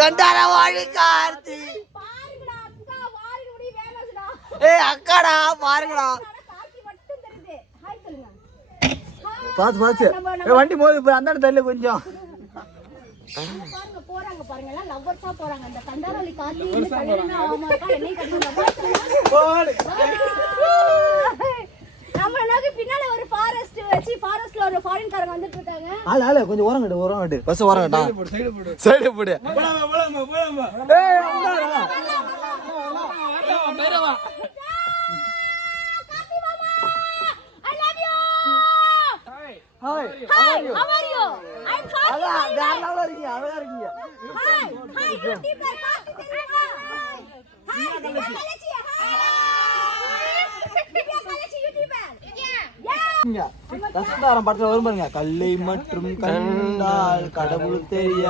கண்டாரவாழி கார்த்தி ஏய் அக்காடா பாருங்கடா பாத்து வண்டி மோது அந்த இடத்துல கொஞ்சம் போறாங்க பாருங்க எல்லாம் லவ்வர்ஸா போறாங்க அந்த கண்டாரவாழி கார்த்தி கல்யாணம் ஆமாக்கா என்னை கட்டிங்க நம்மளோட பின்னால ஒரு ஃபாரஸ்ட் வச்சி ஃபாரஸ்ட்ல ஒரு ஃபாரின் காரங்க வந்துட்டு இருக்காங்க ஆளு கொஞ்சம் ஓரங்கடு பஸ் ஓரங்கடா சைடு போடு போலாமா ஏய் அம்மாடா மேரவா கார்த்தி மாமா I love you Hi how are you I'm Karthi அழகா இருக்கீங்க Hi YouTuber கார்த்தி தெரியுமா Hi கலச்சி தசந்தாரம் படத்துல வரும் பாருங்க கல்லை மற்றும் கண்டால் கடவுள் தெரியா